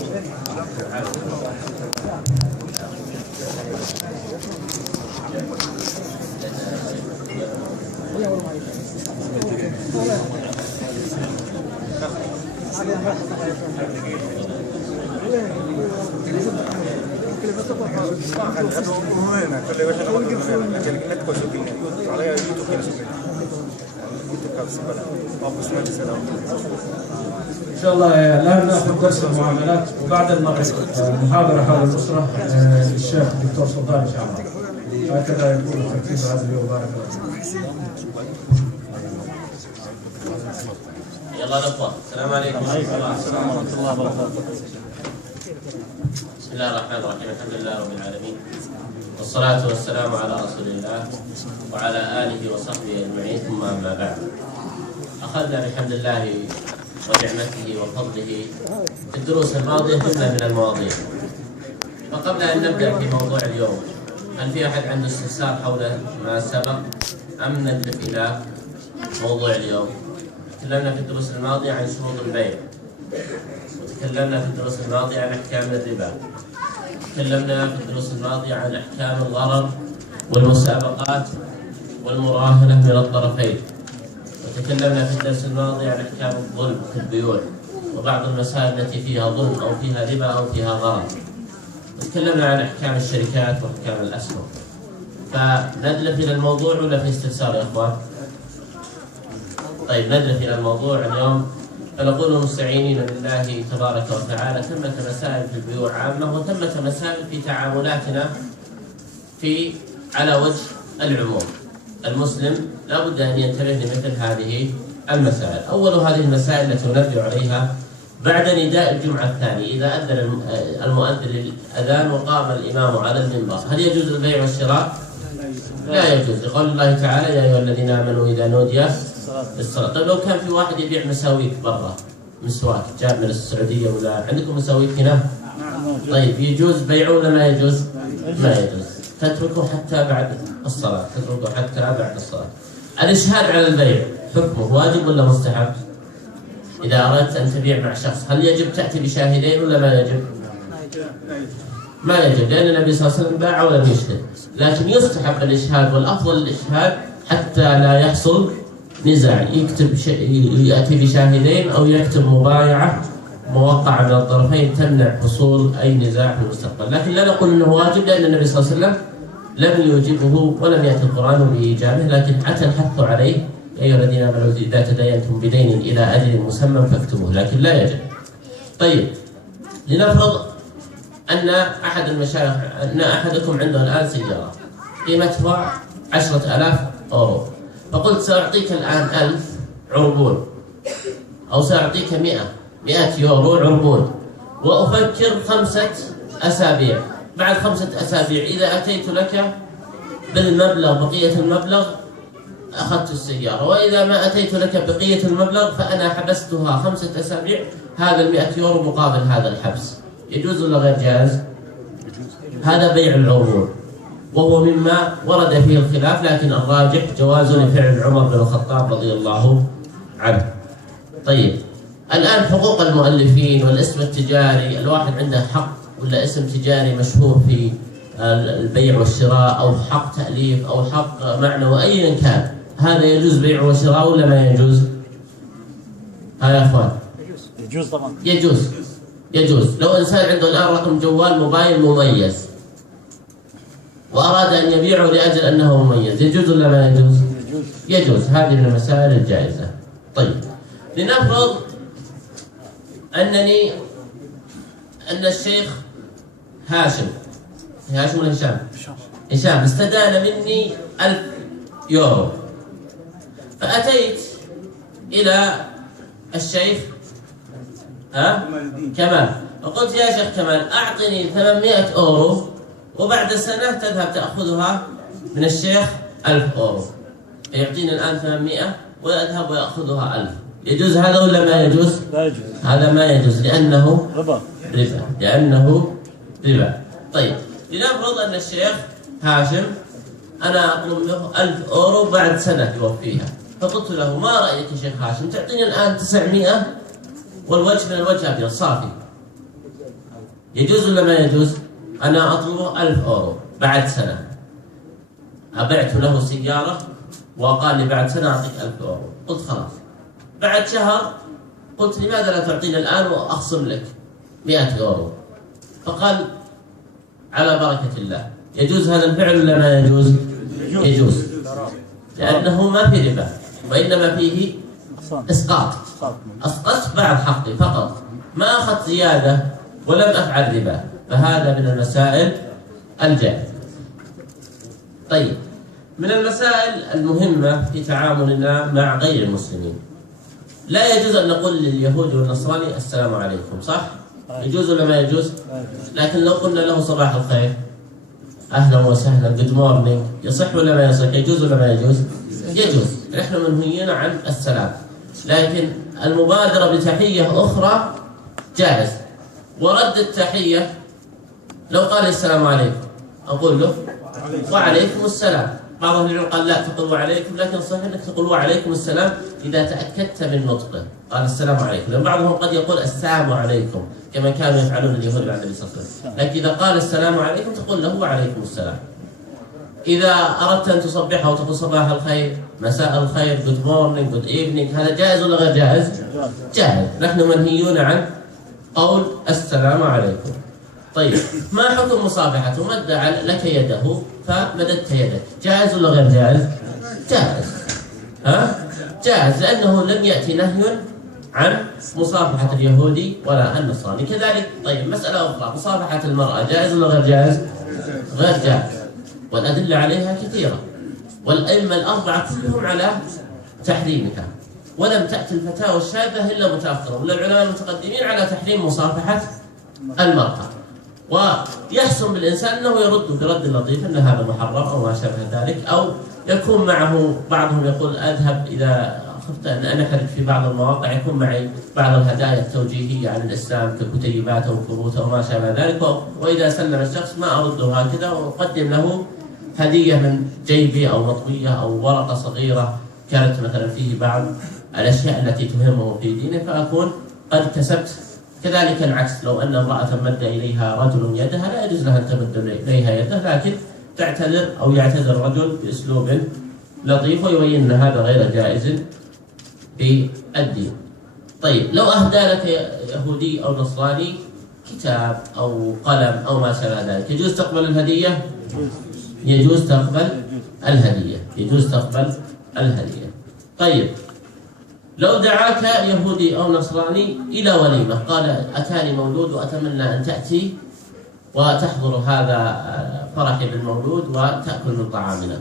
إن شاء الله الآن نأخذ درس المعاملات، وبعد المغرب محاضرة حول الأسرة للشيخ الدكتور سلطان إن شاء الله. هكذا يكون الترتيب هذا اليوم. بارك الله. يلا الأخوة، السلام عليكم ورحمة الله وبركاته. بسم الله الرحمن الرحيم، الحمد لله رب العالمين، والصلاة والسلام على رسول الله وعلى آله وصحبه أجمعين، ثم أما بعد. أخذنا بحمد الله ونعمته وفضله في الدروس الماضية جملة من المواضيع، فقبل أن نبدأ في موضوع اليوم، هل في أحد عنده استفسار حول ما سبق أم ندلف إلى موضوع اليوم؟ تكلمنا في الدروس الماضية عن شروط البيع، وتكلمنا في الدروس الماضية عن أحكام الربا، تكلمنا في الدروس الماضية عن أحكام الغرر والمسابقات والمراهنة من الطرفين، وتكلمنا في الدرس الماضي عن أحكام الظلم في البيوع وبعض المسائل التي فيها ظلم أو فيها ربا أو فيها غرر، وتكلمنا عن أحكام الشركات وأحكام الأسهم. فندلف إلى الموضوع ولا في استفسار يا إخوان؟ طيب ندلف إلى الموضوع اليوم، فنقول مستعينين بالله تبارك وتعالى. ثمة مسائل في البيوع عامة، وثمة مسائل في تعاملاتنا على وجه العموم. المسلم لا بد أن ينتبه لمثل هذه المسائل. أول هذه المسائل التي ننبه عليها بعد نداء الجمعة الثاني، إذا أذن المؤذن للأذان وقام الإمام على المنبر، هل يجوز البيع والشراء؟ لا يجوز، لقول الله تعالى: يا أيها الذين آمنوا إذا نودي للصلاة. طيب لو كان في واحد يبيع مساويك برا، مسواك جاء من السعودية ولا عندكم مساويك هنا؟ طيب يجوز بيعه ولا ما يجوز؟ ما يجوز، تتركه حتى بعد الصلاة، تتركه حتى بعد الصلاة. الإشهاد على البيع حكمه واجب ولا مستحب؟ إذا أردت أن تبيع مع شخص هل يجب تأتي بشاهدين ولا ما يجب؟ ما يجب، لأن النبي صلى الله عليه وسلم باع ولم يشهد، لكن يستحب الإشهاد، والأفضل الإشهاد حتى لا يحصل نزاع، يأتي بشاهدين أو يكتب مبايعة موقعة من الطرفين تمنع حصول أي نزاع في المستقبل. لكن لا نقول أنه واجب، لأن النبي صلى الله عليه وسلم لم يوجبه ولم يأتي القرآن بإيجابه، لكن أتى الحث عليه: يا أيها الذين آمنوا إذا تداينتم بدين إلى أجل مسمى فاكتبوه، لكن لا يجب. طيب لنفرض أن أحدكم عنده الآن سيارة قيمتها 10,000 أورو، فقلت سأعطيك الآن 1000 عربون، أو سأعطيك 100 يورو عربون، وأفكر 5 أسابيع. بعد 5 أسابيع إذا أتيت لك بالمبلغ، بقية المبلغ، أخذت السيارة، وإذا ما أتيت لك بقية المبلغ فأنا حبستها 5 أسابيع، هذا 100 يورو مقابل هذا الحبس، يجوز ولا غير جائز؟ هذا بيع العربون، وهو مما ورد فيه الخلاف، لكن الراجح جواز لفعل عمر بن الخطاب رضي الله عنه. طيب الآن حقوق المؤلفين والاسم التجاري، الواحد عنده حق ولا اسم تجاري مشهور في البيع والشراء، أو حق تأليف أو حق معنوي أيا كان، هذا يجوز بيع وشراء ولا ما يجوز؟ ها يا أخوان؟ يجوز طبعا. يجوز. لو إنسان عنده الآن رقم جوال موبايل مميز وأراد أن يبيعه لأجل أنه مميز، يجوز ولا ما يجوز؟ يجوز. هذه من المسائل الجائزة. طيب لنفرض أن الشيخ هاشم ولا هشام استدان مني 1000 يورو، فأتيت إلى الشيخ كمال وقلت: يا شيخ كمال أعطني 800 أورو، وبعد سنة تذهب تأخذها من الشيخ 1000 أورو، يعطيني الآن 800 ويذهب ويأخذها 1000. يجوز هذا ولا ما يجوز؟ لا يجوز. هذا ما يجوز لأنه ربا. لأنه ربا. طيب لنفرض أن الشيخ هاشم أنا أطلب منه 1000 أورو بعد سنة يوفيها، فقلت له: ما رأيك يا شيخ هاشم تعطيني الآن 900 والوجه من الوجه أبيض صافي، يجوز ولا ما يجوز؟ أنا أطلبه 1000 أورو بعد سنة، أبعت له سيارة وقال لي بعد سنة أعطيك 1000 أورو، قلت خلاص. بعد شهر قلت لماذا لا تعطيني الآن وأخصم لك 100 أورو؟ فقال على بركة الله. يجوز هذا الفعل ولا ما يجوز؟ يجوز، لأنه ما في ربا وإنما فيه إسقاط. أسقطت بعض حقي فقط، ما أخذت زيادة ولم أفعل ربا، فهذا من المسائل الجائزة. طيب، من المسائل المهمة في تعاملنا مع غير المسلمين، لا يجوز أن نقول لليهود والنصراني السلام عليكم، صح؟ يجوز ولا ما يجوز؟ لكن لو قلنا له صباح الخير، أهلا وسهلا، جود مورنينج، يصح ولا ما يصح؟ يجوز ولا ما يجوز؟ يجوز. نحن منهيين عن السلام، لكن المبادرة بتحية أخرى جائز. ورد التحية لو قال السلام عليكم أقول له وعليكم السلام. بعض أهل العلم قال لا تقول وعليكم، لكن الصحيح أنك تقول وعليكم السلام إذا تأكدت من نطقه. قال السلام عليكم، لأن بعضهم قد يقول السلام عليكم كما كانوا يفعلون اليهود مع النبي صلى الله عليه وسلم، لكن إذا قال السلام عليكم تقول له وعليكم السلام. إذا أردت أن تصبحه وتقول صباح الخير، مساء الخير، جود مورنينج، جود إيفنينج، هذا جائز ولا غير جائز؟ جائز. نحن منهيون عن قول السلام عليكم. طيب، ما حكم مصافحته؟ مد لك يده فمددت يدك، جائز ولا غير جائز؟ جائز. جائز، لأنه لم يأتي نهي عن مصافحة اليهودي ولا النصراني. كذلك طيب، مسألة أخرى، مصافحة المرأة جائز ولا غير جائز؟ غير جائز، والأدلة عليها كثيرة، والأئمة الأربعة كلهم على تحريمها، ولم تأتي الفتاوى الشاذة إلا متأخرة، والعلماء المتقدمين على تحريم مصافحة المرأة. ويحسن بالإنسان أنه يرد برد لطيف أن هذا محرم أو ما شابه ذلك، أو يكون معه، بعضهم يقول أذهب إذا خفت أن أنحرج في بعض المواقع، يكون معي بعض الهدايا التوجيهية عن الإسلام ككتيبات أو كروت أو ما شابه ذلك، وإذا سلم الشخص ما أرده هكذا، وأقدم له هدية من جيبي أو مطوية أو ورقة صغيرة كانت مثلا فيه بعض الأشياء التي تهمه في دينه، فأكون قد كسبت. كذلك العكس، لو أن امرأة مد إليها رجل يدها لا يجوز لها أن تمد إليها يده، لكن تعتذر أو يعتذر الرجل بأسلوب لطيف ويبين أن هذا غير جائز في الدين. طيب، لو أهدى لك يهودي أو نصراني كتاب أو قلم أو ما شابه ذلك، يجوز تقبل الهدية؟ يجوز تقبل الهدية، يجوز تقبل الهدية. طيب، لو دعاك يهودي أو نصراني إلى وليمة، قال أتاني مولود وأتمنى أن تأتي وتحضر هذا فرحي بالمولود وتأكل من طعامنا،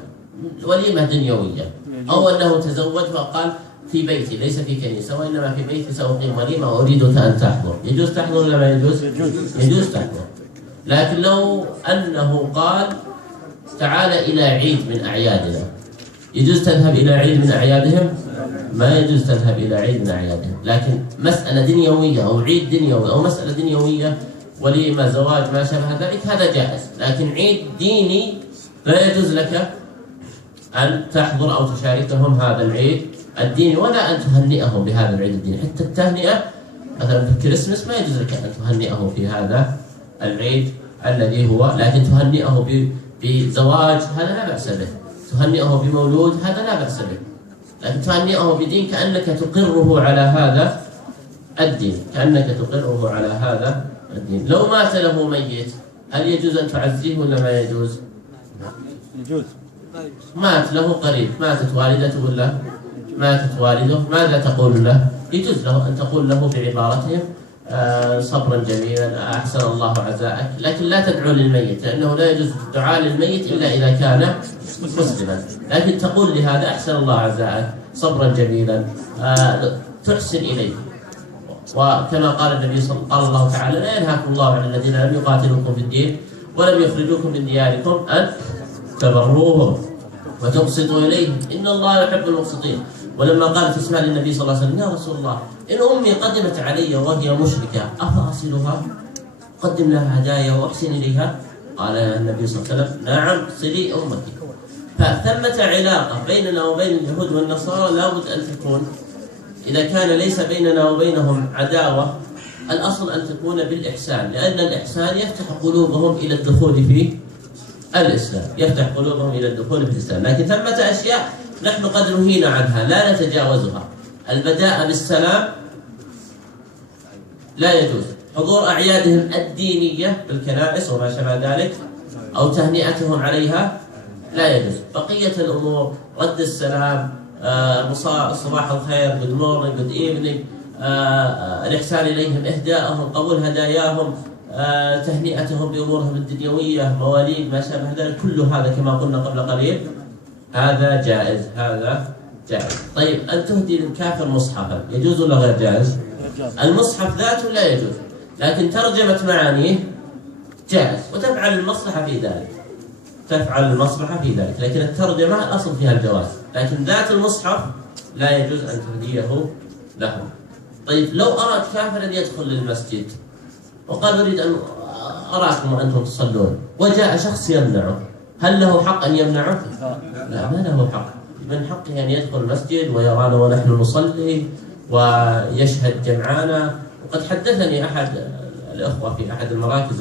وليمة دنيوية، أو أنه تزوج وقال في بيتي ليس في كنيسة وإنما في بيتي سأقيم وليمة وأريدك أن تحضر، يجوز تحضر ولا ما يجوز؟ يجوز تحضر. لكن لو أنه قال تعال إلى عيد من أعيادنا، يجوز تذهب إلى عيد من أعيادهم؟ ما يجوز تذهب إلى عيد من أعيادهم، لكن مسألة دنيوية أو عيد دنيوي أو مسألة دنيوية، وليمة، زواج، ما شابه ذلك، هذا جائز. لكن عيد ديني لا يجوز لك أن تحضر أو تشاركهم هذا العيد الديني، ولا أن تهنئهم بهذا العيد الديني. حتى التهنئة مثلا في الكريسماس ما يجوز لك أن تهنئه في هذا العيد الذي هو، لكن تهنئه بزواج هذا لا بأس به، تهنئه بمولود هذا لا بأس به، لكن تهنئه بدين كأنك تقره على هذا الدين، كأنك تقره على هذا الدين. لو مات له ميت هل يجوز أن تعزيه ولا ما يجوز؟ يجوز. مات له قريب، ماتت والدته ولا ماتت والده، ماذا تقول له؟ يجوز له أن تقول له بعبارتهم صبرا جميلا، أحسن الله عزاءك، لكن لا تدعو للميت، لأنه لا يجوز الدعاء للميت إلا إذا كان مسلما، لكن تقول لهذا أحسن الله عزاءك، صبرا جميلا، تحسن إليه. وكما قال النبي قال الله تعالى لا ينهاكم الله عن الذين لم يقاتلوكم في الدين ولم يخرجوكم من دياركم أن تبروهم وتقسطوا إليهم إن الله يحب المقسطين. ولما قالت اسماء للنبي صلى الله عليه وسلم يا رسول الله إن أمي قدمت علي وهي مشركة أفأصلها؟ قدم لها هدايا وأحسن إليها؟ قال النبي صلى الله عليه وسلم نعم صلي أمك. فثمة علاقة بيننا وبين اليهود والنصارى لا بد أن تكون، إذا كان ليس بيننا وبينهم عداوة الأصل أن تكون بالإحسان، لأن الإحسان يفتح قلوبهم إلى الدخول في الإسلام، يفتح قلوبهم إلى الدخول في الإسلام. لكن ثمة أشياء نحن قد نهينا عنها لا نتجاوزها. البداء بالسلام لا يجوز، حضور أعيادهم الدينية بالكنائس وما شابه ذلك أو تهنئتهم عليها لا يجوز. بقية الأمور رد السلام، صباح الخير، good morning, good evening، الإحسان إليهم، إهداءهم، قبول هداياهم، تهنئتهم بأمورهم الدنيوية، مواليد ما شابه ذلك، كل هذا كما قلنا قبل قليل هذا جائز، هذا جائز. طيب أن تهدي للكافر مصحفا يجوز ولا غير جائز؟ المصحف ذاته لا يجوز، لكن ترجمة معانيه جائز، وتفعل المصلحة في ذلك، تفعل المصلحة في ذلك، لكن الترجمة الأصل فيها الجواز، لكن ذات المصحف لا يجوز أن تهديه لهم. طيب لو أراد كافر أن يدخل للمسجد وقال أريد أن أراكم وأنتم تصلون، وجاء شخص يمنعه، هل له حق أن يمنعه؟ لا، ما له حق. من حقه أن يدخل المسجد ويرانا ونحن نصلي ويشهد جمعانا. وقد حدثني أحد الأخوة في أحد المراكز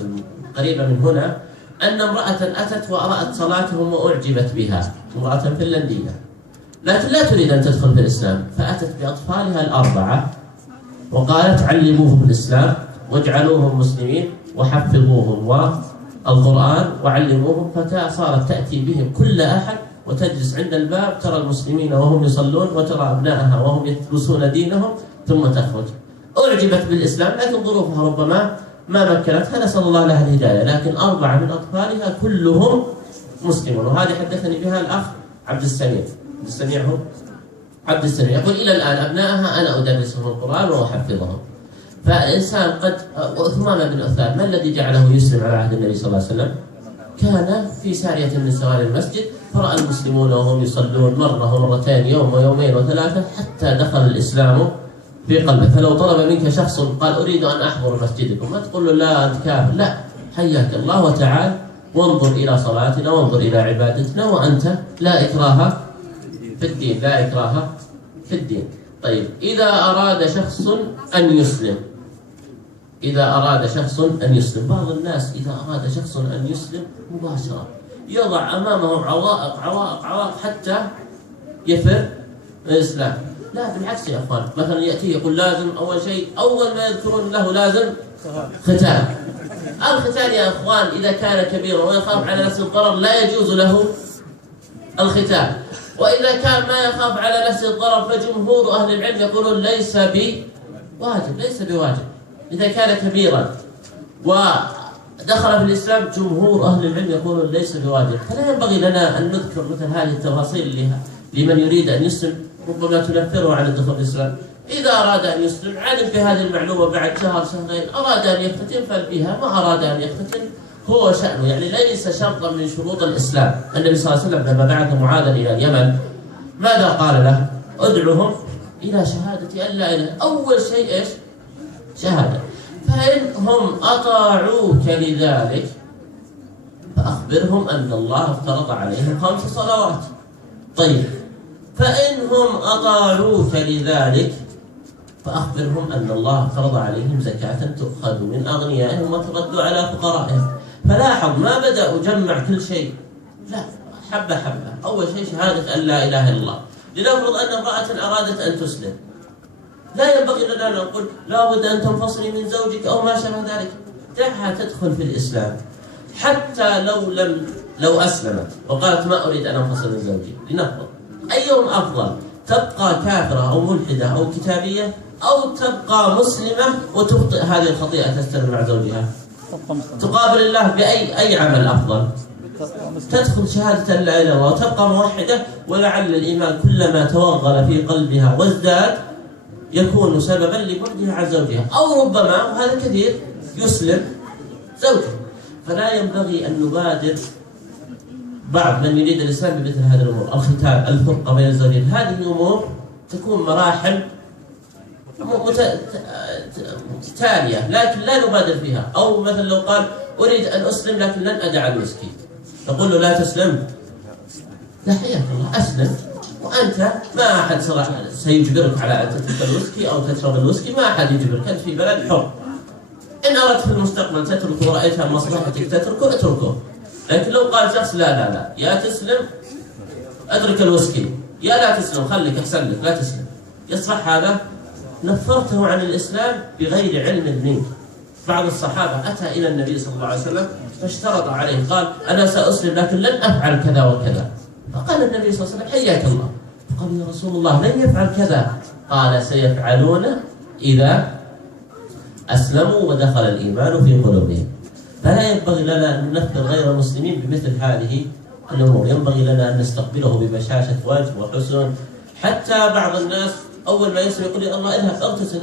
القريبة من هنا أن امرأة أتت وأرأت صلاتهم وأعجبت بها، امرأة فنلندية، لكن لا تريد أن تدخل في الإسلام، فأتت بأطفالها الأربعة وقالت علموهم الإسلام واجعلوهم مسلمين وحفظوهم والقرآن وعلموهم. فصارت تأتي بهم كل أحد وتجلس عند الباب، ترى المسلمين وهم يصلون وترى أبنائها وهم يدرسون دينهم، ثم تخرج. أعجبت بالإسلام لكن ظروفها ربما ما مكنتها، نسأل الله لها الهداية، لكن 4 من أطفالها كلهم مسلمون. وهذه حدثني بها الأخ عبد السميع هو عبد السميع، يقول إلى الآن أبنائها أنا أدرسهم القرآن وأحفظهم. فإنسان قد عثمان بن عفان ما الذي جعله يسلم على عهد النبي صلى الله عليه وسلم؟ كان في سارية من سواري المسجد فرأى المسلمون وهم يصلون مرة ومرتين، يوم ويومين وثلاثة، حتى دخل الإسلام في قلبه. فلو طلب منك شخص قال أريد أن أحضر مسجدكم، ما تقول له لا أنت كافر، لا، حياك الله وتعال وانظر إلى صلاتنا وانظر إلى عبادتنا، وأنت لا إكراه في الدين، لا إكراه في الدين. طيب إذا أراد شخص أن يسلم، بعض الناس إذا أراد شخص أن يسلم مباشرة يضع أمامه عوائق حتى يفر من الإسلام. لا، بالعكس يا أخوان، مثلا يأتي يقول لازم أول شيء أول ما يذكرون له لازم ختان. الختان يا أخوان إذا كان كبيرا ويخاف على نفسه الضرر لا يجوز له الختان، وإذا كان ما يخاف على نفسه الضرر فجمهور أهل العلم يقولون ليس بواجب. إذا كان كبيرا ودخل في الإسلام جمهور أهل العلم يقولون ليس بواجب. فلا ينبغي لنا أن نذكر مثل هذه التفاصيل لمن يريد أن يسلم، ربما تنفره عن الدخول في الإسلام. إذا أراد أن يسلم علم بهذه المعلومة بعد شهر شهرين، أراد أن يختتن فبها، ما أراد أن يختتن هو شأنه، يعني ليس شرطا من شروط الإسلام. النبي صلى الله عليه وسلم لما بعث معاذا إلى اليمن ماذا قال له؟ ادعوهم إلى شهادة أن لا إله، أول شيء إيش؟ شهادة. فإنهم أطاعوك لذلك فأخبرهم أن الله افترض عليهم 5 صلوات. طيب فإنهم أطاعوك لذلك فأخبرهم أن الله افترض عليهم زكاة تؤخذ من أغنيائهم وترد على فقرائهم. فلاحظ ما بدأ أجمع كل شيء، لا، حبة حبة. أول شيء شهادة أن لا إله إلا الله. لنفرض أن امرأة أرادت أن تسلم، لا ينبغي لنا أن نقول لا بد أن تنفصلي من زوجك أو ما شابه ذلك، دعها تدخل في الإسلام. حتى لو أسلمت وقالت ما أريد أن أنفصل من زوجي، لنفرض، أيهم أفضل؟ تبقى كافرة أو ملحدة أو كتابية، أو تبقى مسلمة وتخطئ هذه الخطيئة تستمر مع زوجها؟ تقابل الله بأي عمل أفضل؟ تدخل شهادة أن لا إله إلا الله وتبقى موحدة، ولعل الإيمان كلما توغل في قلبها وازداد يكون سببا لبعدها عن زوجها، أو ربما وهذا كثير يسلم زوجها. فلا ينبغي أن نبادر بعض من يريد الإسلام بمثل هذه الأمور، الختان، الفرقة بين الزوجين. هذه الأمور تكون مراحل تالية لكن لا نبادر فيها. أو مثلا لو قال أريد أن أسلم لكن لن أدع الويسكي، نقول له لا تسلم، لا حياك الله، أسلم وأنت ما أحد سيجبرك على أن تترك الويسكي أو تشرب الويسكي، ما أحد يجبرك، أنت في بلد حر. إن أردت في المستقبل تتركه ورأيتها مصلحتك تتركه اتركه. لكن لو قال شخص لا يا تسلم أدرك الوسكي، يا لا تسلم خليك أحسن لك لا تسلم، يصبح هذا نفرته عن الإسلام بغير علم منك. بعض الصحابة أتى إلى النبي صلى الله عليه وسلم فاشترط عليه، قال أنا سأسلم لكن لن أفعل كذا وكذا. فقال النبي صلى الله عليه وسلم حياك الله. قال يا رسول الله لن يفعل كذا. قال سيفعلون إذا أسلموا ودخل الإيمان في قلوبهم. فلا ينبغي لنا أن ننفر غير المسلمين بمثل هذه الأمور، ينبغي لنا أن نستقبله ببشاشة وجه وحسن. حتى بعض الناس أول ما يسمع يقول يا الله اذهب اغتسل.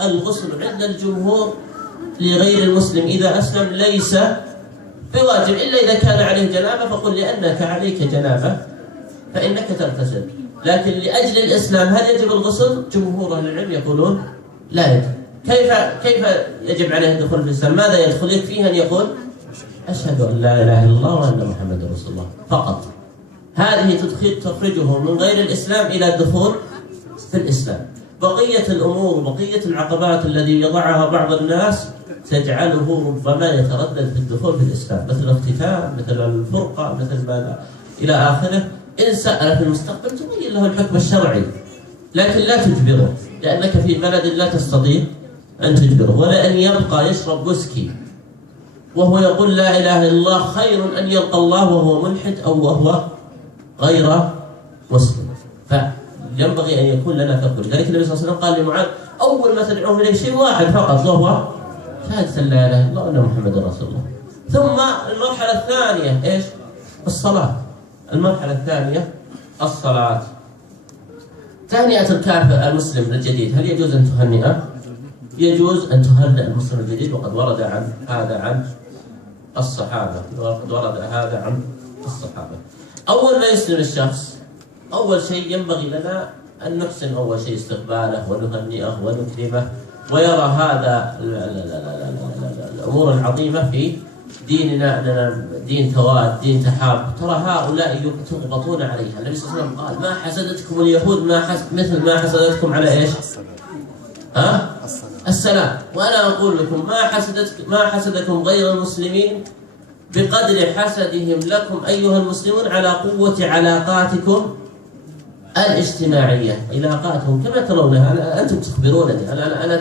الغسل عند الجمهور لغير المسلم إذا أسلم ليس بواجب إلا إذا كان عليه جنابة، فقل لأنك عليك جنابة فإنك تغتسل. لكن لأجل الإسلام هل يجب الغسل؟ جمهور أهل العلم يقولون لا يجب. كيف يجب عليه الدخول في الإسلام؟ ماذا يدخل؟ يكفيه أن يقول أشهد أن لا إله إلا الله وأن محمد رسول الله فقط. هذه تخرجه من غير الإسلام إلى الدخول في الإسلام. بقية الأمور وبقية العقبات التي يضعها بعض الناس تجعله ربما يتردد في الدخول في الإسلام، مثل الاختتام، مثل الفرقة، مثل ما إلى آخره. إن سأل في المستقبل تبين له الحكم الشرعي، لكن لا تجبره، لأنك في بلد لا تستطيع أن تجبره. ولا أن يبقى يشرب ويسكي وهو يقول لا إله إلا الله خير أن يلقى الله وهو ملحد أو وهو غير مسلم. فينبغي أن يكون لنا فقه. لذلك النبي صلى الله عليه وسلم قال لمعاذ أول ما تدعوه إليه شيء واحد فقط وهو شهادة لا إله إلا الله وأن محمد رسول الله. ثم المرحلة الثانية إيش؟ الصلاة. المرحلة الثانية الصلاة. تهنئة الكافر المسلم الجديد، هل يجوز أن تهنئه؟ يجوز أن تهنئ المسلم الجديد، وقد ورد عن هذا عن الصحابة. أول ما يسلم الشخص أول شيء ينبغي لنا أن نحسن أول شيء استقباله ونهنئه ونكرمه، ويرى هذا الأمور العظيمة في ديننا أننا دين تواد دين تحاب. ترى هؤلاء يغبطون عليها. النبي صلى الله عليه وسلم قال ما حسدتكم اليهود مثل ما حسدتكم على إيش؟ السلام. وأنا أقول لكم ما حسدكم غير المسلمين بقدر حسدهم لكم أيها المسلمون على قوة علاقاتكم الاجتماعية. علاقاتهم كما ترونها، أنتم تخبرونني، أنا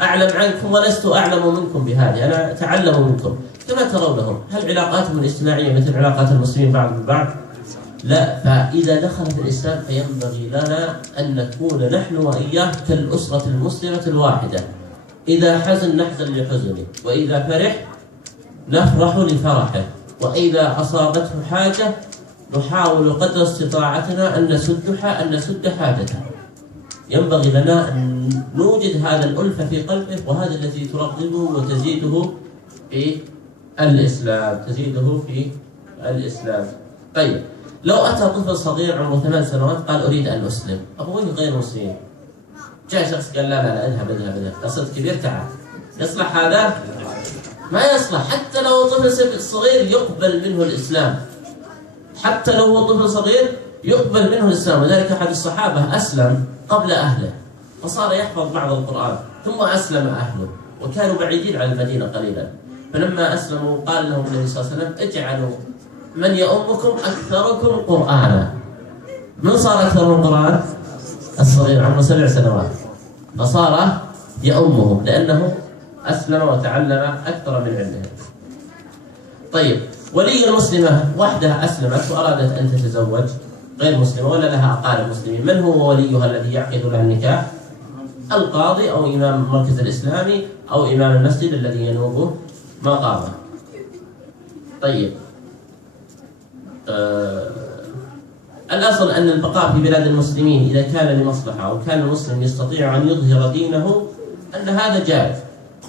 أعلم عنكم ولست أعلم منكم بهذه، أنا أتعلم منكم كما ترونهم. هل علاقاتهم الاجتماعية مثل علاقات المسلمين بعض البعض؟ لا. فإذا دخل في الإسلام فينبغي لنا أن نكون نحن وإياه كالأسرة المسلمة الواحدة. إذا حزن نحزن لحزنه، وإذا فرح نفرح لفرحه، وإذا أصابته حاجة نحاول قدر استطاعتنا أن نسد حاجته. ينبغي لنا أن نوجد هذا الألفة في قلبه، وهذا الذي ترغبه وتزيده في الإسلام. طيب لو أتى طفل صغير عمره 8 سنوات قال أريد أن أسلم، أبويه غير مسلمين، جاء شخص قال لا اذهب صرت كبير تعال، يصلح هذا؟ ما يصلح. حتى لو طفل صغير يقبل منه الإسلام، ولذلك أحد الصحابة أسلم قبل أهله فصار يحفظ بعض القرآن، ثم أسلم أهله وكانوا بعيدين عن المدينة قليلا. فلما أسلموا قال لهم النبي صلى الله عليه وسلم اجعلوا من يؤمكم أكثركم قرآنا. من صار أكثر من قرآن؟ الصغير عمره 7 سنوات، فصار يؤمهم لأنه أسلم وتعلم أكثر من علمهم. طيب ولي المسلمة وحدها أسلمت وأرادت أن تتزوج غير مسلمة ولا لها أقارب مسلمين، من هو وليها الذي يعقد لها النكاح؟ القاضي أو إمام المركز الإسلامي أو إمام المسجد الذي ينوبه مقامه. طيب الأصل أن البقاء في بلاد المسلمين إذا كان لمصلحة أو كان المسلم يستطيع أن يظهر دينه أن هذا جائز،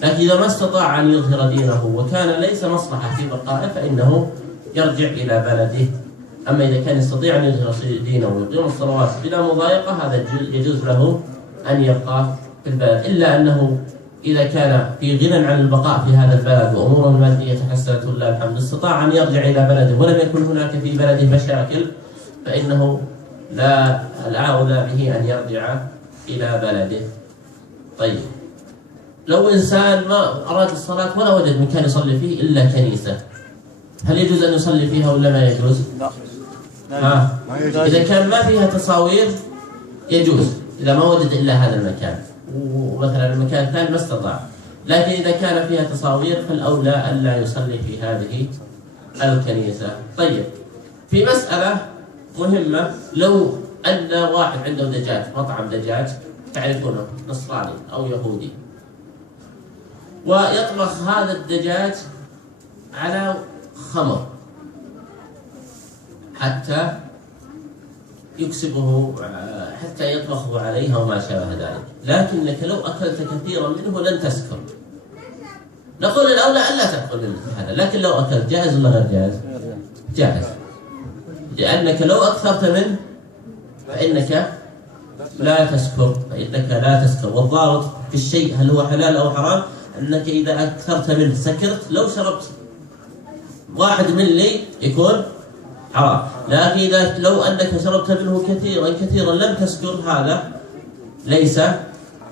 لكن إذا ما استطاع أن يظهر دينه وكان ليس مصلحة في بقائه فإنه يرجع إلى بلده. أما إذا كان يستطيع أن يظهر دينه ويقيم الصلوات بلا مضايقة هذا يجوز له أن يبقى في البلد، إلا أنه إذا كان في غنى عن البقاء في هذا البلد وأموره المادية تحسنت ولله الحمد استطاع أن يرجع إلى بلده ولم يكن هناك في بلده مشاكل فإنه لا أولى به أن يرجع إلى بلده. طيب لو إنسان ما أراد الصلاة ولا وجد مكان يصلي فيه إلا كنيسة، هل يجوز أن يصلي فيها ولا ما يجوز؟ لا. إذا كان ما فيها تصاوير يجوز، إذا ما وجد إلا هذا المكان، ومثلا المكان الثاني ما استطاع. لكن إذا كان فيها تصاوير فالأولى ألا يصلي في هذه الكنيسة. طيب، في مسألة مهمة، لو أن واحد عنده دجاج، مطعم دجاج تعرفونه، نصراني أو يهودي، ويطبخ هذا الدجاج على خمر حتى يكسبه، حتى يطبخه عليها وما شابه ذلك، لكنك لو أكلت كثيرا منه لن تسكر. نقول الأولى ألا تأكل منه هذا، لكن لو أكلت جائز ولا غير جائز؟ جائز، لأنك لو أكثرت منه فإنك لا تسكر، والضابط في الشيء هل هو حلال أو حرام، أنك إذا أكثرت منه سكرت. لو شربت 1 ملي يكون حرام، لكن لو أنك شربت منه كثيرا لم تسكر هذا ليس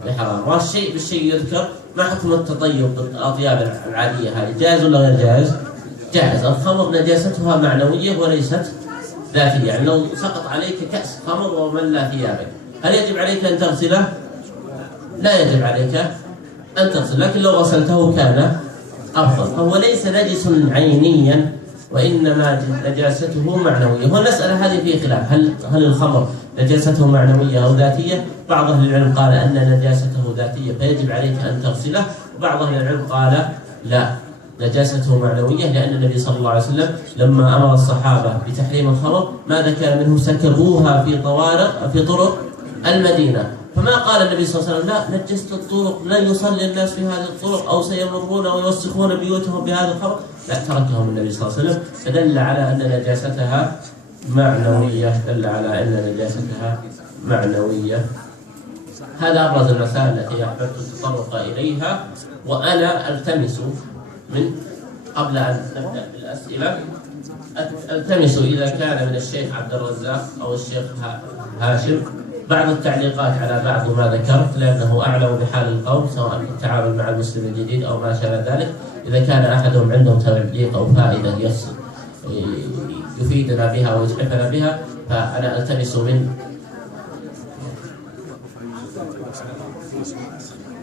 بحرام. والشيء بالشيء يذكر. ما حكم التطيب بالأطياب العادية هذه، جائز ولا غير جائز؟ جائز. الخمر نجاستها معنوية وليست ذاتية، يعني لو سقط عليك كأس خمر وملأ ثيابك هل يجب عليك أن تغسله؟ لا يجب عليك أن تغسل، لكن لو غسلته كان أفضل. فهو ليس نجس عينيا، وإنما نجاسته معنوية. والمسألة هذه فيه خلاف، هل الخمر نجاسته معنوية أو ذاتية؟ بعض أهل العلم قال أن نجاسته ذاتية فيجب عليك أن تغسله، وبعض أهل العلم قال لا، نجاسته معنوية، لأن النبي صلى الله عليه وسلم لما أمر الصحابة بتحريم الخمر ماذا كان منه؟ سكبوها في طرق المدينة. فما قال النبي صلى الله عليه وسلم لا نجست الطرق، لن يصلي الناس في هذه الطرق أو سيمرون ويوسخون بيوتهم بهذا الخمر، لا، تركهم النبي صلى الله عليه وسلم، فدل على أن نجاستها معنوية. هذا أبرز المسائل التي أحببت التطرق إليها. وأنا ألتمس قبل أن نبدأ بالأسئلة ألتمس إذا كان من الشيخ عبد الرزاق أو الشيخ هاشم بعض التعليقات على بعض ما ذكرت، لأنه أعلم بحال القوم سواء في التعامل مع المسلم الجديد أو ما شابه ذلك. إذا كان أحدهم عنده تعليق أو فائدة يفيدنا بها ويسعفنا بها، فأنا ألتمس من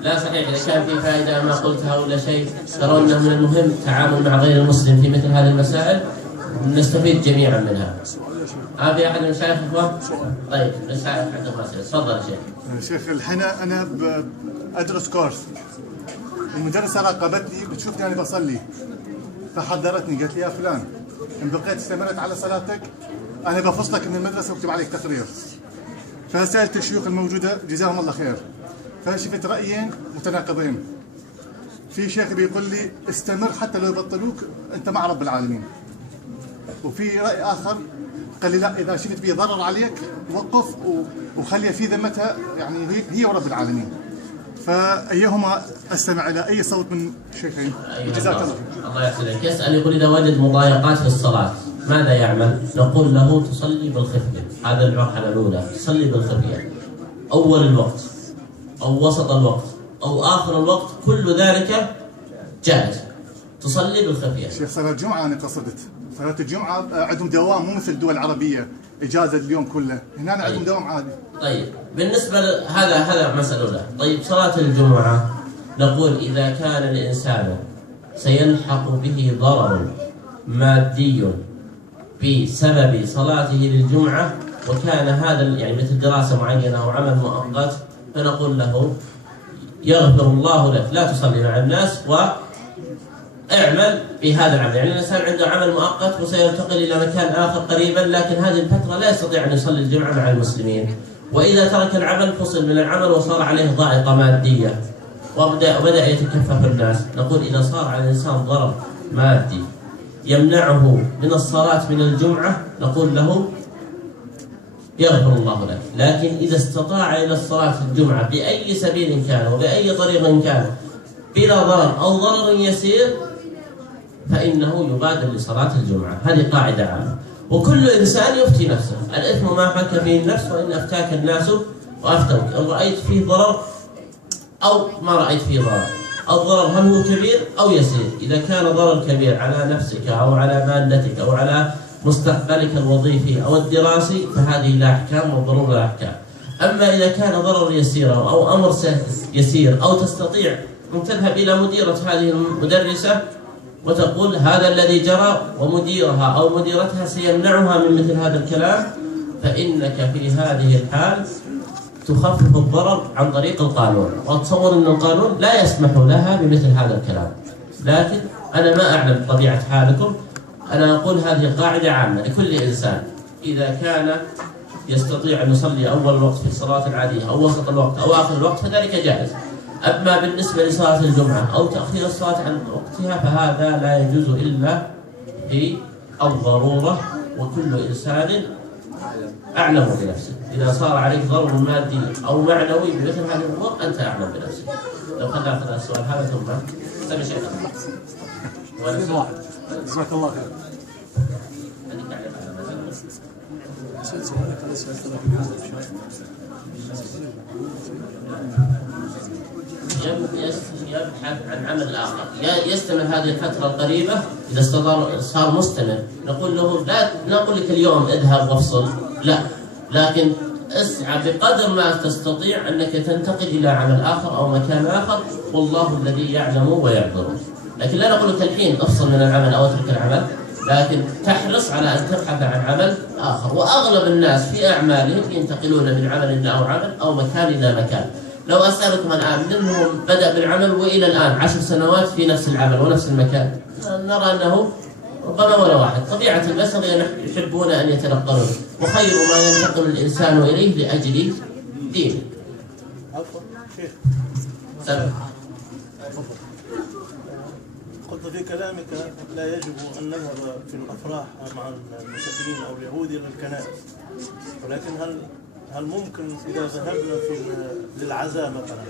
لا صحيح، إذا كان في فائدة ما قلتها ولا شيء ترون أنه من المهم التعامل مع غير المسلم في مثل هذه المسائل، نستفيد جميعا منها. في أحد من المشايخ إخوان؟ طيب، المشايخ عندهم أسئلة، تفضل يا شيخ. شيخ الحين أنا أدرس كورس، المدرسة راقبتني بتشوفني أنا بصلي، فحذرتني قالت لي يا فلان إن بقيت استمرت على صلاتك أنا بفصلك من المدرسة واكتب عليك تقرير. فسألت الشيوخ الموجودة جزاهم الله خير، فشفت رأيين متناقضين. في شيخ بيقول لي استمر حتى لو يبطلوك أنت مع رب العالمين، وفي رأي آخر قال لي لا، إذا شفت به ضرر عليك وقف وخليها في ذمتها، يعني هي ورب العالمين. فأيهما أستمع إلى أي صوت من الشيخين؟ جزاك الله خير. الله يحسنك. يسأل يقول إذا وجد مضايقات في الصلاة ماذا يعمل؟ نقول له تصلي بالخفية، هذا المرحلة الأولى، تصلي بالخفية أول الوقت أو وسط الوقت أو آخر الوقت، كل ذلك جائز، تصلي بالخفية. شيخ صلاة الجمعة أنا قصدت، صلاة الجمعة عندهم دوام، مو مثل الدول العربية إجازة اليوم كله، هنا عندهم دوام عادي. طيب، بالنسبة هذا مسألة أولى. طيب، صلاة الجمعة نقول إذا كان الإنسان سيلحق به ضرر مادي بسبب صلاته للجمعة، وكان هذا يعني مثل دراسة معينة أو عمل مؤقت، فنقول له يغفر الله لك، لا تصلي مع الناس واعمل بهذا العمل. يعني الإنسان عنده عمل مؤقت وسينتقل إلى مكان آخر قريبا، لكن هذه الفترة لا يستطيع أن يصلي الجمعة مع المسلمين، وإذا ترك العمل فصل من العمل وصار عليه ضائقة مادية وبدأ يتكفف الناس. نقول إذا صار على الإنسان ضرر مادي يمنعه من الصلاة من الجمعة، نقول له يغفر الله لك. لكن إذا استطاع إلى الصلاة الجمعة بأي سبيل كان وبأي طريق كان بلا ضرر أو ضرر يسير فإنه يبادر لصلاة الجمعة. هذه قاعدة عامة، وكل إنسان يفتي نفسه، الإثم ما حك فيه النفس، وإن أفتاك الناس وأفتوك، إن رأيت فيه ضرر أو ما رأيت فيه ضرر. الضرر هل هو كبير أو يسير. إذا كان ضرر كبير على نفسك أو على مادتك أو على مستقبلك الوظيفي أو الدراسي فهذه لا أحكام والضرورة لا أحكام. أما إذا كان ضرر يسير أو أمر يسير أو تستطيع أن تذهب إلى مديرة هذه المدرسة وتقول هذا الذي جرى ومديرها أو مديرتها سيمنعها من مثل هذا الكلام، فإنك في هذه الحال تخفف الضرر عن طريق القانون. وأتصور أن القانون لا يسمح لها بمثل هذا الكلام، لكن أنا ما أعلم طبيعة حالكم. أنا أقول هذه قاعدة عامة لكل إنسان، إذا كان يستطيع أن يصلي أول الوقت في الصلاة العادية أو وسط الوقت أو آخر الوقت فذلك جائز. أما بالنسبة لصلاة الجمعة أو تأخير الصلاة عن وقتها فهذا لا يجوز إلا في الضرورة، وكل إنسان أعلم بنفسه. إذا صار عليك ضرر مادي أو معنوي بمثل هذه الأمور أنت أعلم بنفسك. لو خلنا ناخذ السؤال هذا ثم سمي شيء واحد جزاك الله خير. يبحث عن عمل آخر يستمر هذه الفترة القريبة. إذا صار مستمر نقول له لا نقول لك اليوم اذهب وافصل، لا، لكن اسعى بقدر ما تستطيع أنك تنتقل إلى عمل آخر أو مكان آخر، والله الذي يعلم ويقدر. لكن لا نقول لك الحين افصل من العمل أو اترك العمل، لكن تحرص على أن تبحث عن عمل آخر. وأغلب الناس في أعمالهم ينتقلون من عمل إلى عمل أو مكان إلى مكان. لو أسألكم الآن منهم بدأ بالعمل وإلى الآن 10 سنوات في نفس العمل ونفس المكان، نرى أنه ربما ولا واحد. طبيعة البشر يحبون أن يتنقلون، وخير ما ينتقل الإنسان إليه لأجل دينه. قلت في كلامك لا يجب أن نذهب في الأفراح مع المسلمين أو اليهود إلى الكنائس، ولكن هل ممكن إذا ذهبنا للعزاء مثلا؟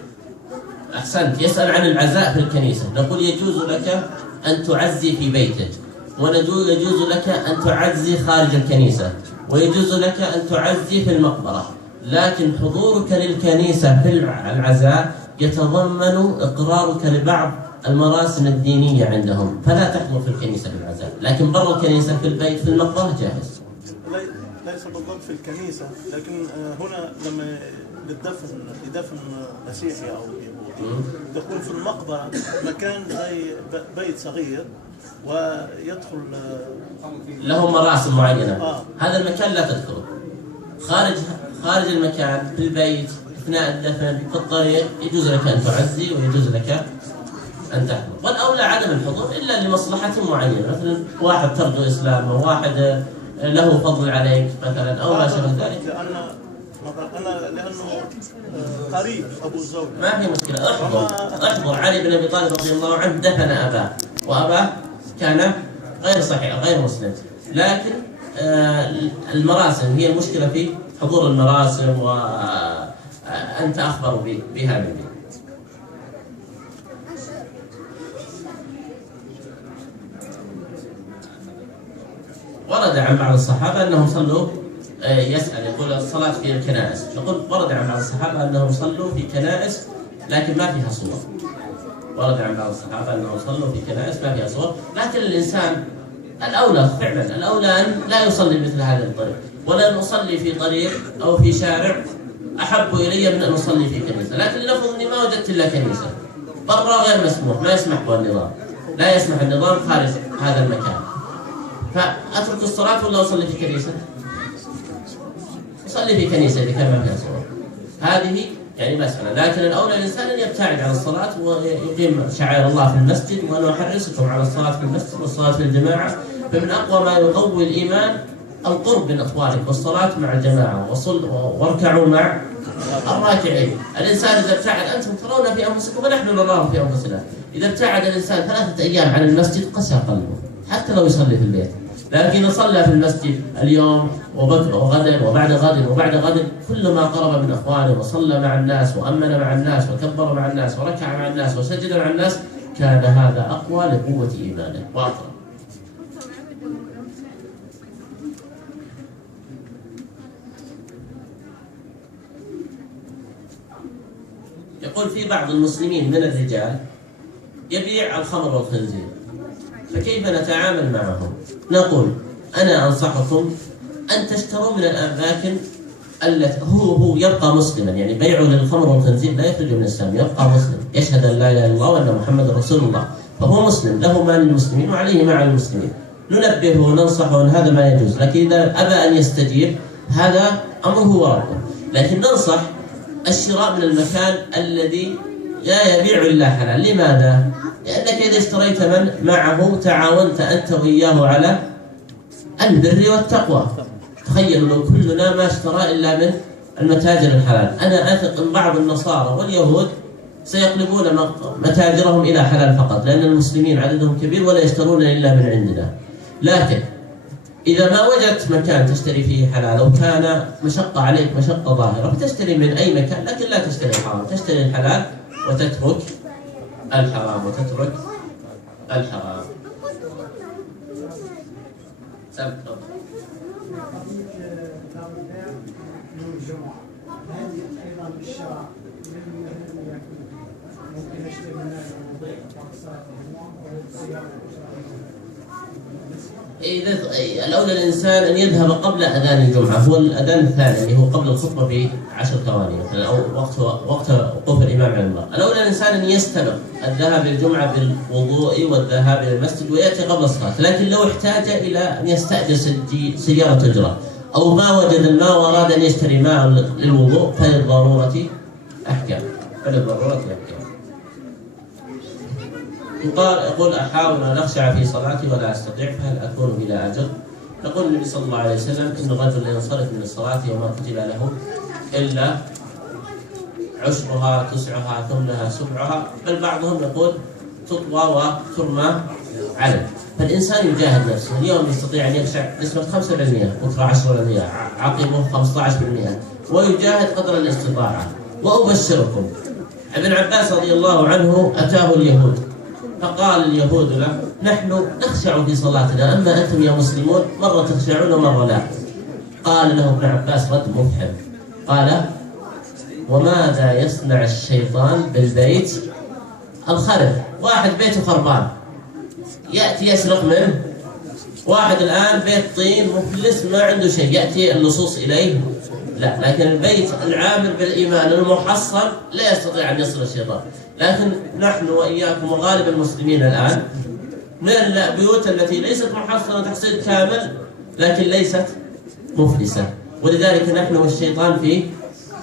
أحسنت. يسأل عن العزاء في الكنيسة. نقول يجوز لك أن تعزي في بيتك، ويجوز لك أن تعزي خارج الكنيسة، ويجوز لك أن تعزي في المقبرة، لكن حضورك للكنيسة في العزاء يتضمن إقرارك لبعض المراسم الدينية عندهم، فلا تحضر في الكنيسة بالعزاء، لكن برا الكنيسة في البيت في المقبرة جاهز. ليس بالضبط في الكنيسة، لكن هنا لما لدفن مسيحي أو يهودي تكون في المقبرة مكان زي بيت صغير ويدخل لهم مراسم معينة. هذا المكان لا تدخله. خارج المكان في البيت أثناء الدفن في الطريق يجوز لك أن تعزي ويجوز لك أن تحضر. والأولى عدم الحضور إلا لمصلحة معينة، مثلا واحد ترجو إسلامه، واحد له فضل عليك مثلا أو ما شابه ذلك. لأنه قريب أبو الزوج ما في مشكلة. احضر. علي بن أبي طالب رضي الله عنه دفن أباه، وأباه كان غير صحيح غير مسلم، لكن المراسم هي المشكلة في حضور المراسم، وأنت أخبر بها مني. ورد عن بعض الصحابة أنهم صلوا، يسأل يقول الصلاة في الكنائس، نقول ورد عن بعض الصحابة أنهم صلوا في كنائس لكن ما فيها صور. ورد عن بعض الصحابة أنهم صلوا في كنائس ما فيها صور، لكن الإنسان الأولى فعلا الأولى أن لا يصلي مثل هذا الطريق، ولا نصلي في طريق أو في شارع أحب إلي من أن أصلي في كنيسة. لكن لنفرض أني ما وجدت إلا كنيسة برا غير مسموح، ما يسمح به النظام، لا يسمح النظام خارج هذا المكان، فأترك الصلاة ولا أصلي في كنيسة؟ أصلي في كنيسة إذا كان ما فيها صور. هذه يعني مسألة، لكن الأولى الإنسان أن يبتعد عن الصلاة ويقيم شعائر الله في المسجد. وأنا أحرصكم على الصلاة في المسجد والصلاة في الجماعة، فمن أقوى ما يقوي الإيمان القرب من أطوارك والصلاة مع الجماعة، واركعوا مع الراكعين. الإنسان إذا ابتعد، أنتم ترون في أنفسكم ونحن نراه في أنفسنا، إذا ابتعد الإنسان 3 أيام عن المسجد قسى قلبه حتى لو يصلي في البيت. لكن صلى في المسجد اليوم وبكره وغدا وبعد غد وبعد غد، كلما قرب من أخوانه وصلى مع الناس وأمن مع الناس وكبر مع الناس وركع مع الناس وسجد مع الناس، كان هذا أقوى لقوة إيمانه وأقرب. يقول في بعض المسلمين من الرجال يبيع الخمر والخنزير، فكيف نتعامل معهم؟ نقول أنا أنصحكم أن تشتروا من الأماكن التي هو يبقى مسلما، يعني بيعه للخمر والخنزير لا يخرج من الإسلام، يبقى مسلم يشهد أن لا إله إلا الله وأن محمد رسول الله، فهو مسلم له ما للمسلمين وعليه ما على المسلمين، ننبهه وننصحه أن هذا ما يجوز، لكن إذا أبى أن يستجيب هذا أمره وربه، لكن ننصح الشراء من المكان الذي لا يبيع إلا حلال. لماذا؟ لأنك إذا اشتريت من معه تعاونت أنت وإياه على البر والتقوى. تخيلوا لو كلنا ما اشترى إلا من المتاجر الحلال، أنا أثق أن بعض النصارى واليهود سيقلبون متاجرهم إلى حلال فقط، لأن المسلمين عددهم كبير ولا يشترون إلا من عندنا. لكن إذا ما وجدت مكان تشتري فيه حلال أو كان مشقة عليك مشقة ظاهرة فتشتري من أي مكان، لكن لا تشتري الحرام، تشتري الحلال وتترك الحرام وتترك الحرام. إذا الأولى الإنسان أن يذهب قبل أذان الجمعة، هو الأذان الثاني اللي هو قبل الخطبة ب10 ثواني مثلا أو وقت وقوف الإمام على المنبر. الأولى الإنسان أن يستبق الذهاب للجمعة بالوضوء والذهاب إلى المسجد ويأتي قبل الصلاة، لكن لو احتاج إلى أن يستأجر سيارة تجرى أو ما وجد الماء وأراد أن يشتري ماء للوضوء فللضرورة أحكام. يقول أحاول أن أخشع في صلاتي ولا أستطيع فهل أكون بلا أجر؟ نقول النبي صلى الله عليه وسلم إن الرجل ينصرف من الصلاة وما كتب له إلا عشرها تسعها ثمنها سبعها، بل بعضهم يقول تطوى وترمى علم. فالإنسان يجاهد نفسه، اليوم يستطيع أن يخشع نسبة 5%، بكرة 10%، عقبه 15%، ويجاهد قدر الاستطاعة. وأبشركم ابن عباس رضي الله عنه أتاه اليهود فقال اليهود له نحن نخشع في صلاتنا، أما أنتم يا مسلمون مرة تخشعون ومرة لا. قال له ابن عباس رد مفحم، قال وماذا يصنع الشيطان بالبيت الخرب؟ واحد بيته خربان يأتي يسرق منه، واحد الآن بيت طين مفلس ما عنده شيء يأتي اللصوص إليه؟ لا. لكن البيت العامر بالإيمان المحصن لا يستطيع أن يصل الشيطان. لكن نحن وإياكم وغالب المسلمين الآن من البيوت التي ليست محصنة تحصيل كامل لكن ليست مفلسة، ولذلك نحن والشيطان في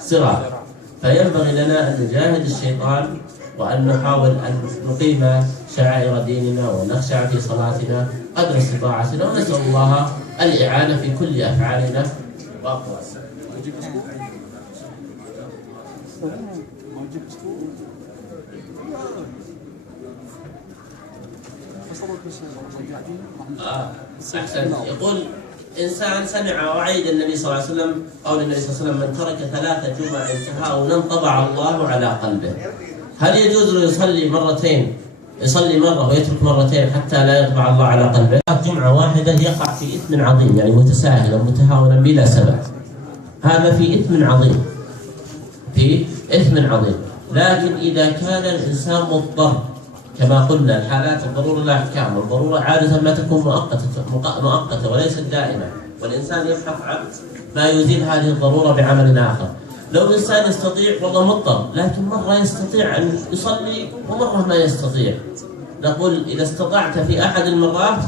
صراع. فينبغي لنا أن نجاهد الشيطان وأن نحاول أن نقيم شعائر ديننا ونخشع في صلاتنا قدر استطاعتنا، ونسأل الله الإعانة في كل أفعالنا وأقوالنا. أحسن. يقول إنسان سمع وعيد النبي صلى الله عليه وسلم قول النبي صلى الله عليه وسلم من ترك 3 جمع انتهاء طبع الله على قلبه، هل يجوز له يصلي مرتين، يصلي مرة ويترك مرتين حتى لا يطبع الله على قلبه؟ جمعة واحدة يقع في إثم عظيم، يعني متساهلا متهاونا بلا سبب، هذا في إثم عظيم، في إثم عظيم. لكن إذا كان الإنسان مضطر كما قلنا الحالات الضرورة لا أحكام، الضرورة عادة ما تكون مؤقتة وليست دائمة، والإنسان يبحث عن ما يزيل هذه الضرورة بعمل آخر. لو الإنسان يستطيع والله مضطر، لكن مرة يستطيع أن يصلي ومرة ما يستطيع، نقول إذا استطعت في أحد المرات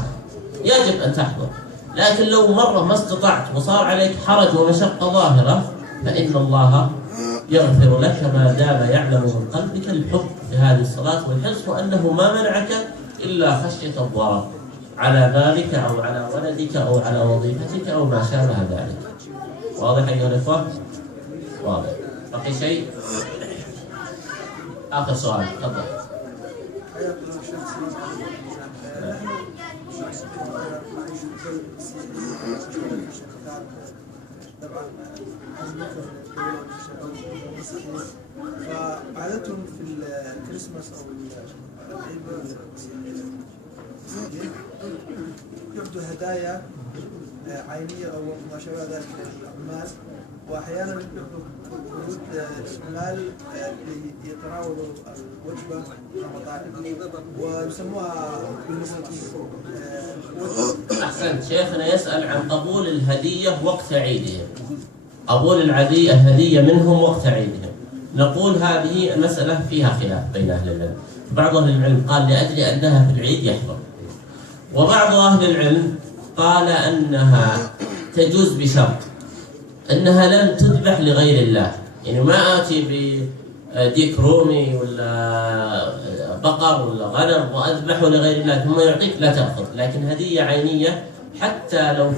يجب أن تحضر، لكن لو مرة ما استطعت وصار عليك حرج ومشقة ظاهرة فإن الله يغفر لك ما دام يعلم من قلبك الحب في هذه الصلاة والحرص، وأنه ما منعك إلا خشية الضرر على مالك أو على ولدك أو على وظيفتك أو ما شابه ذلك. واضح أيها الإخوة؟ واضح. بقي شيء؟ آخر سؤال، تفضل. فعادتهم في الكريسماس او العيد يعطوا هدايا عينيه او ما شابه ذلك للعمال واحيانا وجود مال يتناولوا الوجبه المطاعم ويسموها بالمساكين. احسنت. شيخنا يسال عن قبول الهديه وقت عيدهم، قبول الهديه منهم وقت عيدهم. نقول هذه المساله فيها خلاف بين اهل العلم، بعض اهل العلم قال لاجل انها في العيد يحضر، وبعض اهل العلم قال انها تجوز بشرط انها لن تذبح لغير الله، يعني ما اتي بديك رومي ولا بقر ولا غنم واذبحه لغير الله ثم يعطيك لا تاخذ، لكن هديه عينيه حتى لو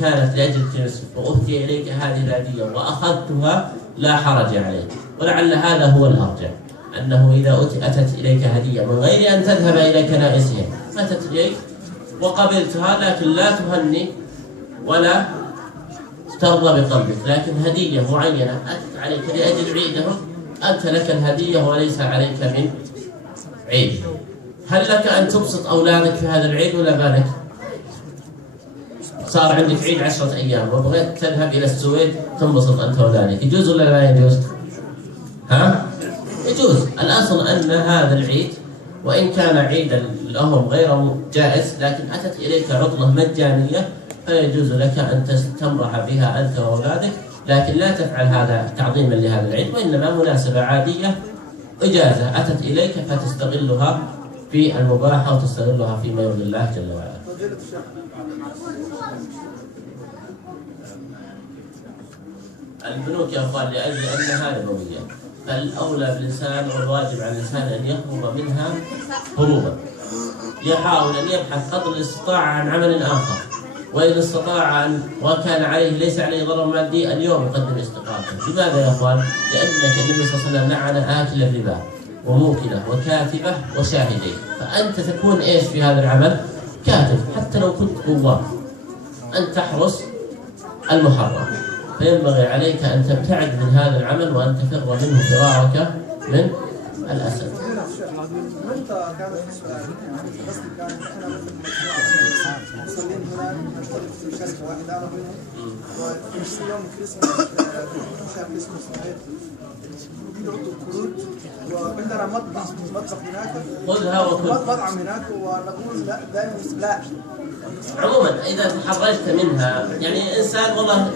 كانت لاجل التنسك واهدي اليك هذه الهديه واخذتها لا حرج عليك. ولعل هذا هو الارجح، انه اذا اتت اليك هديه من غير ان تذهب الى كنائسهم، اتت اليك وقبلتها لكن لا تهني ولا ترضى بقلبك، لكن هديه معينه اتت عليك لاجل عيدهم، انت لك الهديه وليس عليك من عيدهم. هل لك ان تبسط اولادك في هذا العيد ولا بالك؟ صار عندك عيد 10 ايام وبغيت تذهب الى السويد تنبسط انت واولادك، يجوز ولا لا يجوز؟ ها؟ يجوز. الاصل ان هذا العيد وان كان عيدا لهم غير جائز، لكن اتت اليك عطله مجانيه فيجوز لك ان تمرح بها انت واولادك، لكن لا تفعل هذا تعظيما لهذا العيد، وانما مناسبه عاديه اجازه اتت اليك فتستغلها في المباح وتستغلها فيما يرضي الله جل وعلا. البنوك يا اخوان لاجل انها ربويه، فالاولى بالانسان والواجب على الانسان ان يهرب منها هروبا، يحاول ان يبحث قدر الاستطاعه عن عمل اخر، وإن استطاع أن وكان عليه ليس عليه ضرر مادي اليوم يقدم استقامته. لماذا يا أخوان؟ لأنك النبي صلى الله عليه وسلم لعن آكل الربا وموكله وكاتبه وشاهديه، فأنت تكون إيش في هذا العمل؟ كاتب، حتى لو كنت قوام، أن تحرس المحرم، فينبغي عليك أن تبتعد من هذا العمل وأن تفر منه فرارك من الأسد. متى كانت قصدي كان احنا مثل مصلين هنا نشترك في شركه واحده انا وهم، وفي يوم كريسماس شهر كريسماس يعطوا كروت، وعندنا مطبخ هناك، خذها وكل مطعم هناك، ونقول لا دائما لا. عموما اذا تحرجت منها، يعني انسان والله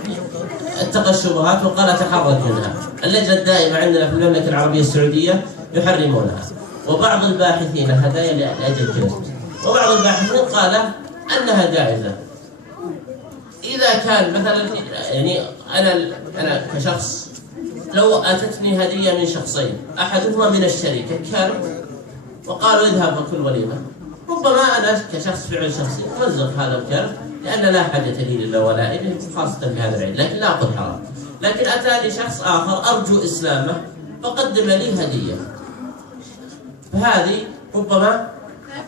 اتقى الشبهات وقال اتحرج منها، اللجنه الدائمه عندنا في المملكه العربيه السعوديه يحرمونها، وبعض الباحثين هدايا لاجل كريسماس، وبعض الباحثين قال انها جائزه. اذا كان مثلا يعني انا كشخص لو اتتني هديه من شخصين، احدهما من الشركه كرم وقالوا اذهب وكل وليمه، ربما انا كشخص فعل شخصي رزق هذا الكرم لان لا حاجه لي للولائم خاصه في هذا العيد، لكن لا اقول حرام. لكن اتاني شخص اخر ارجو اسلامه فقدم لي هديه، فهذه ربما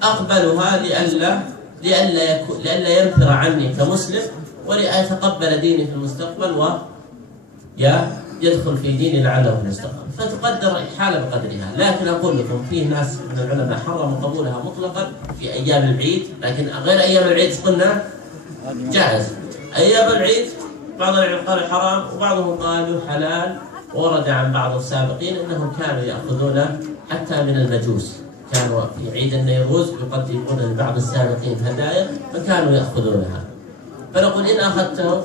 اقبلها لئلا ينفر عني كمسلم، ولأتقبل ديني في المستقبل ويدخل في ديني لعله في المستقبل، فتقدر الحالة بقدرها. لكن أقول لكم فيه ناس من العلماء حرموا قبولها مطلقا في أيام العيد، لكن غير أيام العيد قلنا جائز. أيام العيد بعض العلماء قالوا حرام وبعضهم قالوا حلال، ورد عن بعض السابقين أنهم كانوا يأخذون حتى من المجوس، كانوا في عيد النيروز يقدمون لبعض السابقين هدايا فكانوا يأخذونها. فنقول إن أخذته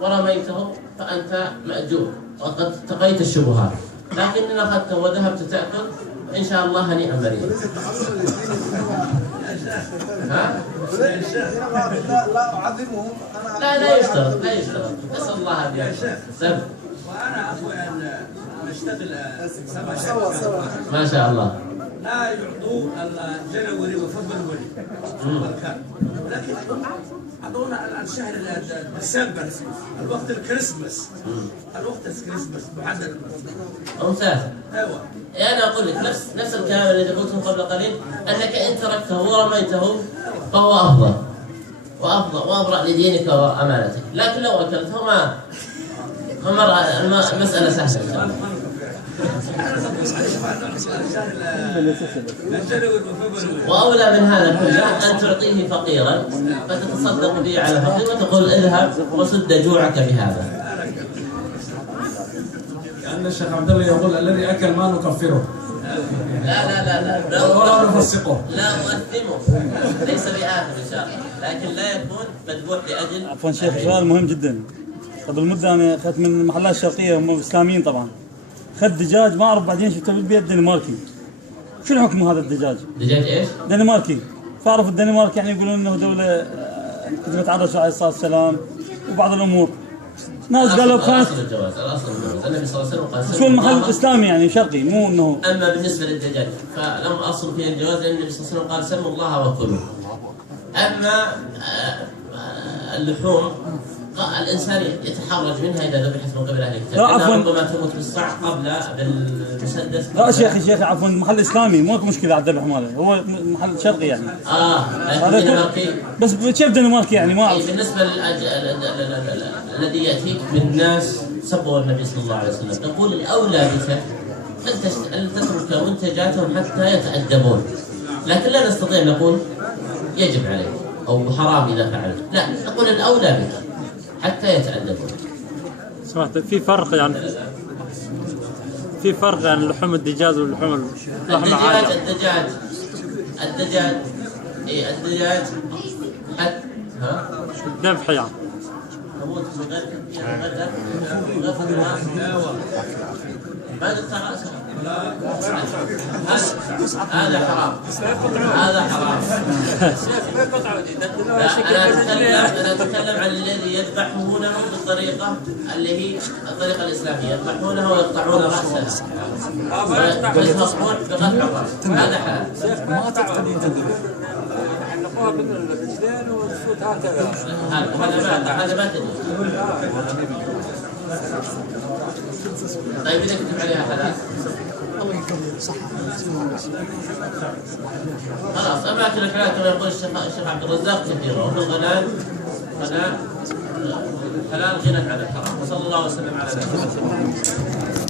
ورميته فأنت مأجور وقد اتقيت الشبهات، لكن إن أخذته وذهبت تأكل إن شاء الله هنيئا مريئا. لا أعظمهم، لا يشترط، نسأل الله أن يشترط. وانا اخوي نشتغل سوا ما شاء الله. لا يعطوا الجنوري وفبروري والكان، لكن اعطونا الشهر ديسمبر، الوقت الكريسماس، محدد. ممتاز. ايوه. انا اقول لك نفس الكلام الذي قلته قبل قليل، انك ان تركته ورميته فهو افضل وابرأ لدينك وامانتك، لكن لو اكلته ما المسألة سهلة. واولى من هذا كله ان تعطيه فقيرا فتتصدق به على فقير وتقول اذهب وسد جوعك بهذا. لأن الشيخ عبد الله يقول الذي أكل ما نكفره. لا ولا نفسقه. لا نؤثمه، ليس بآثم إن شاء الله، لكن لا يكون مذبوح لأجل. عفوا شيخ، سؤال مهم جدا. قبل مدة أنا أخذت من المحلات الشرقية، هم إسلاميين طبعا، أخذت دجاج ما أعرف بعدين شفته بالبيت دنماركي. شو الحكم هذا الدجاج؟ دجاج إيش؟ دنماركي. فأعرف الدنمارك يعني يقولون إنه دولة كتبت على الرسول عليه الصلاة والسلام وبعض الأمور. ناس قالوا خلاص. الأصل الجواز، النبي صلى الله عليه وسلم قال. شو المحل الإسلامي يعني شرقي مو إنه. أما بالنسبة للدجاج فلم أصل فيه الجواز لأن النبي صلى الله عليه وسلم قال سموا الله وكلوا. أما اللحوم الإنسان يتحرج منها إذا ذبحت من قبل أهل الكتاب، لأنها ربما تموت بالصع قبل بالمسدس. لا شيخ عفوا محل إسلامي مو مشكلة على الذبح ماله، هو محل شرقي يعني. لكن دنماركي. بس كيف دنماركي يعني ما أعرف. بالنسبة الذي يأتيك من ناس سبوا النبي صلى الله عليه وسلم، نقول الأولى بك أن تترك منتجاتهم حتى يتأدبون، لكن لا نستطيع أن نقول يجب عليك أو حرام إذا فعلت، لا نقول الأولى بك حتى يتأدبون. سمعت في فرق يعني لحوم الدجاج واللحوم الدجاج حتى ذبح يعني تموت ما تقطع رأسه. هذا حرام. أنا أتكلم عن الذي يذبحونه بالطريقة اللي هي الطريقة الإسلامية، يذبحونه ويقطعون رأسه ويصفون بقطع الرأس، هذا حلال. ما تقطعون بالرجلين وتفوت هكذا. هذا ما تدري. طيب إذا كتب عليها حلال خلاص. أماكن الحلال كما يقول الشيخ عبد الرزاق كثيرة، وفي الغناء حلال غنى عن الحرام. وصلى الله وسلم على نبينا محمد.